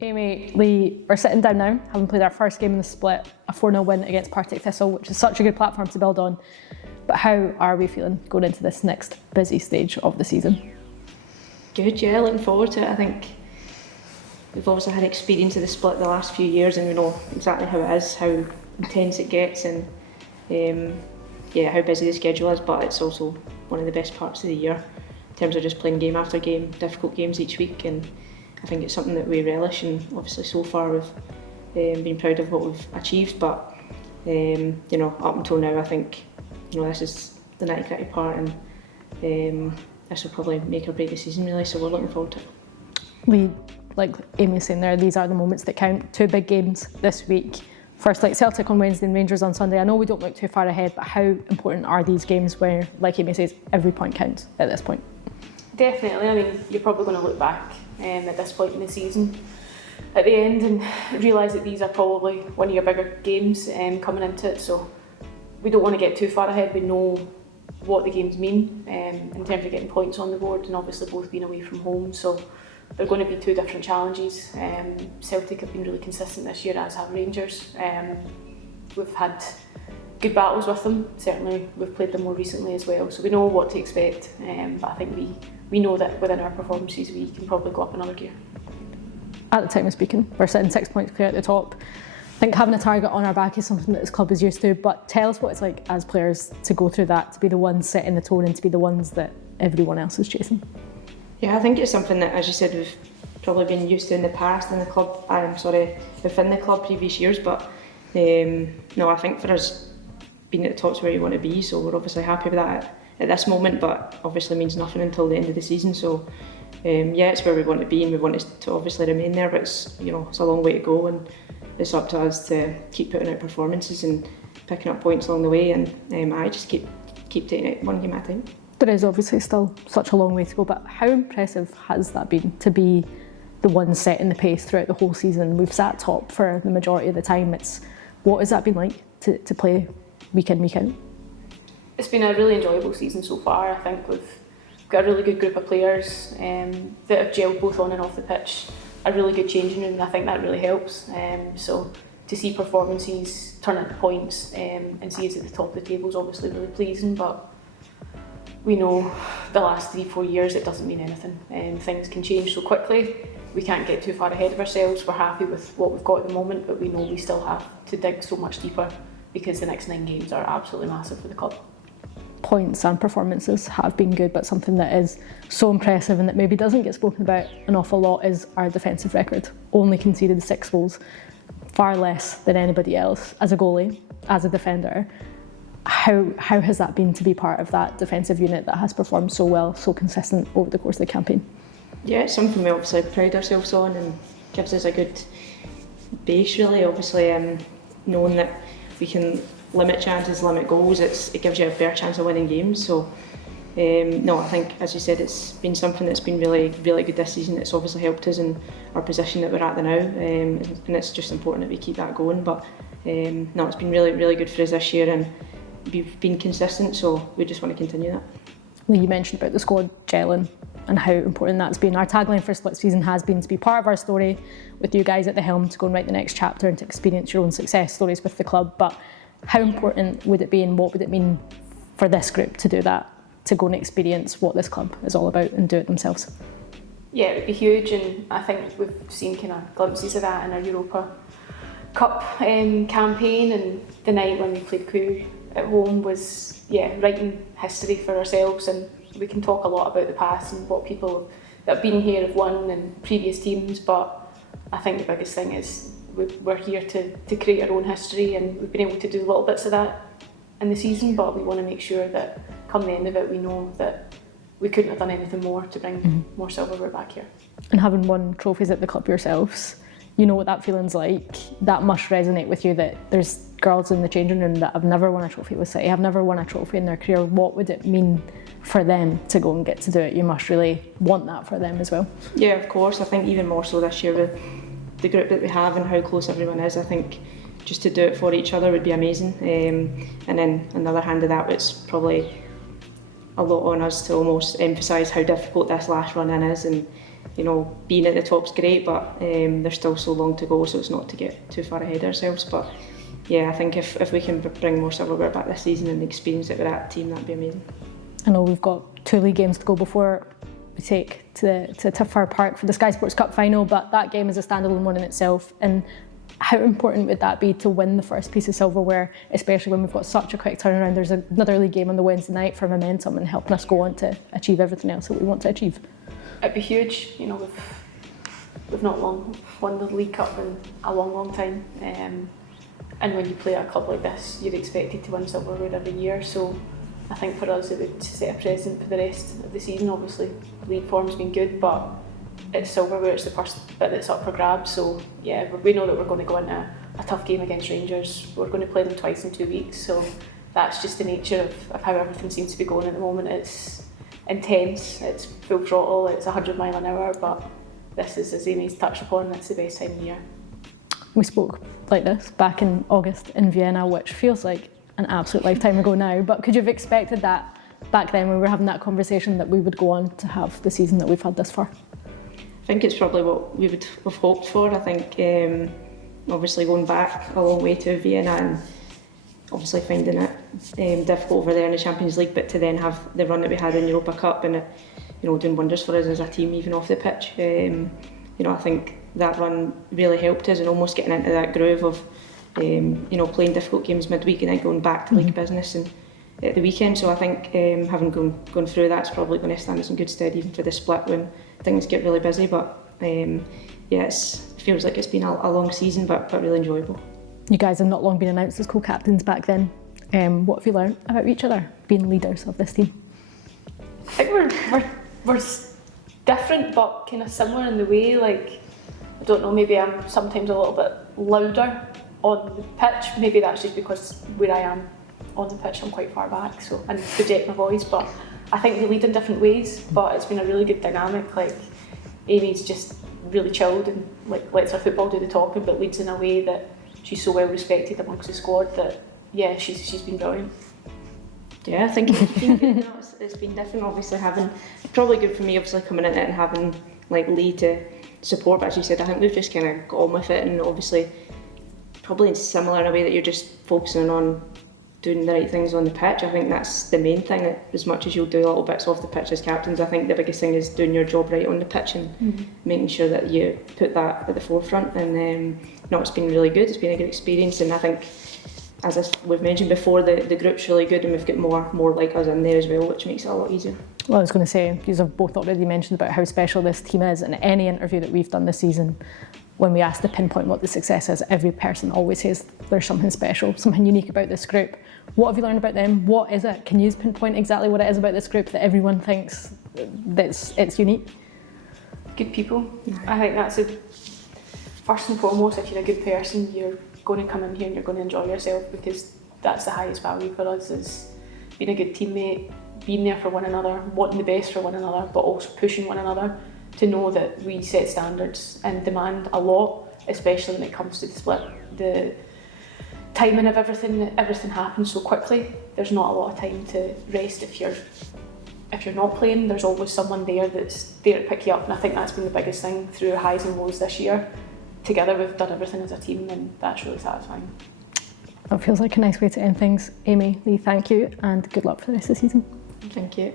Amy, Lee, we're sitting down now, having played our first game in the split, a 4-0 win against Partick Thistle, which is such a good platform to build on. But how are we feeling going into this next busy stage of the season? Good, yeah, looking forward to it. I think we've obviously had experience of the split the last few years and we know exactly how it is, how intense it gets and how busy the schedule is, but it's also one of the best parts of the year in terms of just playing game after game, difficult games each week, and I think it's something that we relish, and obviously so far we've been proud of what we've achieved, but up until now I think this is the nitty-gritty part, and this will probably make or break the season really, so we're looking forward to it. Lee, like Amy's saying there, these are the moments that count. 2 big games this week. First, like Celtic on Wednesday and Rangers on Sunday. I know we don't look too far ahead, but how important are these games where, like Amy says, every point counts at this point? Definitely. I mean, you're probably going to look back at this point in the season at the end and realise that these are probably one of your bigger games coming into it. So we don't want to get too far ahead. We know what the games mean in terms of getting points on the board, and obviously both being away from home. So they're going to be 2 different challenges. Celtic have been really consistent this year, as have Rangers. We've had good battles with them. Certainly we've played them more recently as well, so we know what to expect. But I think we know that within our performances we can probably go up another gear. At the time of speaking, we're sitting 6 points clear at the top. I think having a target on our back is something that this club is used to, but tell us what it's like as players to go through that, to be the ones setting the tone and to be the ones that everyone else is chasing. Yeah, I think it's something that, as you said, we've probably been used to in the past in the club. Within the club previous years. But I think for us, being at the top's where you want to be. So we're obviously happy with that at this moment. But obviously means nothing until the end of the season. So it's where we want to be, and we want to obviously remain there. But it's a long way to go, and it's up to us to keep putting out performances and picking up points along the way. And I just keep taking it one game at a time. There is obviously still such a long way to go, but how impressive has that been to be the one setting the pace throughout the whole season? We've sat top for the majority of the time. What has that been like to play week in, week out? It's been a really enjoyable season so far. I think we've got a really good group of players that have gelled both on and off the pitch. A really good changing room, and I think that really helps. So to see performances turn into points and see us at the top of the table is obviously really pleasing, but we know the last 3-4 years it doesn't mean anything. Things can change so quickly. We can't get too far ahead of ourselves. We're happy with what we've got at the moment, but we know we still have to dig so much deeper because the next 9 games are absolutely massive for the club. Points and performances have been good, but something that is so impressive and that maybe doesn't get spoken about an awful lot is our defensive record. Only conceded 6 goals, far less than anybody else as a goalie, as a defender. How has that been to be part of that defensive unit that has performed so well, so consistent over the course of the campaign? Yeah, it's something we obviously pride ourselves on and gives us a good base really. Obviously knowing that we can limit chances, limit goals, it gives you a better chance of winning games. So I think, as you said, it's been something that's been really, really good this season. It's obviously helped us in our position that we're at now, and it's just important that we keep that going. But it's been really, really good for us this year, and we've been consistent, so we just want to continue that. Lee, you mentioned about the squad gelling and how important that's been. Our tagline for split season has been to be part of our story with you guys at the helm, to go and write the next chapter and to experience your own success stories with the club. But how important would it be, and what would it mean for this group to do that, to go and experience what this club is all about and do it themselves? Yeah, it would be huge, and I think we've seen kind of glimpses of that in our Europa Cup campaign, and the night when we played Crewe at home was writing history for ourselves. And we can talk a lot about the past and what people that have been here have won and previous teams, but I think the biggest thing is we're here to create our own history, and we've been able to do little bits of that in the season, but we want to make sure that come the end of it we know that we couldn't have done anything more to bring more silverware back here. And having won trophies at the club yourselves, you know what that feeling's like. That must resonate with you, that there's girls in the changing room that have never won a trophy with City, have never won a trophy in their career. What would it mean for them to go and get to do it? You must really want that for them as well. Yeah, of course. I think even more so this year with the group that we have and how close everyone is. I think just to do it for each other would be amazing. And then on the other hand of that, it's probably a lot on us to almost emphasise how difficult this last run in is, and being at the top's great, but there's still so long to go, so it's not to get too far ahead of ourselves. But yeah, I think if we can bring more silverware back this season and experience it with that team, that'd be amazing. I know we've got 2 league games to go before we take to Tiffar Park for the Sky Sports Cup final, but that game is a standalone one in itself. And how important would that be to win the first piece of silverware, especially when we've got such a quick turnaround? There's another league game on the Wednesday night for momentum and helping us go on to achieve everything else that we want to achieve. It'd be huge. We've not long won the League Cup in a long time, and when you play at a club like this, you're expected to win silverware every year. So I think for us it would set a precedent for the rest of the season. Obviously, league form's been good, but it's silverware, it's the first bit that's up for grabs. So yeah, we know that we're going to go into a tough game against Rangers. We're going to play them twice in 2 weeks, so that's just the nature of how everything seems to be going at the moment. It's intense, it's full throttle, it's 100 mile an hour, but this is, as Amy's touched upon, it's the best time of year. We spoke like this back in August in Vienna, which feels like an absolute lifetime ago now, but could you have expected that back then when we were having that conversation, that we would go on to have the season that we've had this far? I think it's probably what we would have hoped for. I think obviously going back a long way to Vienna and obviously finding it difficult over there in the Champions League, but to then have the run that we had in Europa Cup and doing wonders for us as a team even off the pitch. I think that run really helped us and almost getting into that groove of playing difficult games midweek and then going back to league business and at the weekend. So I think having gone through that's probably going to stand us in good stead even for the split when things get really busy. But it feels like it's been a long season, but really enjoyable. You guys have not long been announced as co-captains back then. What have you learned about each other, being leaders of this team? I think we're different, but kind of similar in the way. Like, I don't know, maybe I'm sometimes a little bit louder on the pitch. Maybe that's just because where I am on the pitch, I'm quite far back, so I project my voice. But I think we lead in different ways. But it's been a really good dynamic. Like, Amy's just really chilled and lets her football do the talking, but leads in a way that she's so well respected amongst the squad that she's been brilliant. Yeah, I think it's been good. It's been different, obviously having, probably good for me obviously coming in it and having Lee to support, but as you said, I think we've just kind of got on with it, and obviously probably similar in a way that you're just focusing on doing the right things on the pitch. I think that's the main thing. As much as you'll do little bits off the pitch as captains, I think the biggest thing is doing your job right on the pitch and making sure that you put that at the forefront. And it's been really good. It's been a good experience, and I think, as we've mentioned before, the group's really good, and we've got more like us in there as well, which makes it a lot easier. Well, I was going to say, you have both already mentioned about how special this team is, and any interview that we've done this season, when we ask to pinpoint what the success is, every person always says there's something special, something unique about this group. What have you learned about them? What is it? Can you pinpoint exactly what it is about this group that everyone thinks it's unique? Good people. I think that's first and foremost. If you're a good person, you're going to come in here and you're going to enjoy yourself, because that's the highest value for us, is being a good teammate, being there for one another, wanting the best for one another, but also pushing one another to know that we set standards and demand a lot, especially when it comes to the split. The timing of everything happens so quickly. There's not a lot of time to rest if you're not playing. There's always someone there that's there to pick you up, and I think that's been the biggest thing through highs and lows this year. Together we've done everything as a team, and that's really satisfying. That feels like a nice way to end things. Amy, Lee, thank you, and good luck for the rest of the season. Thank you.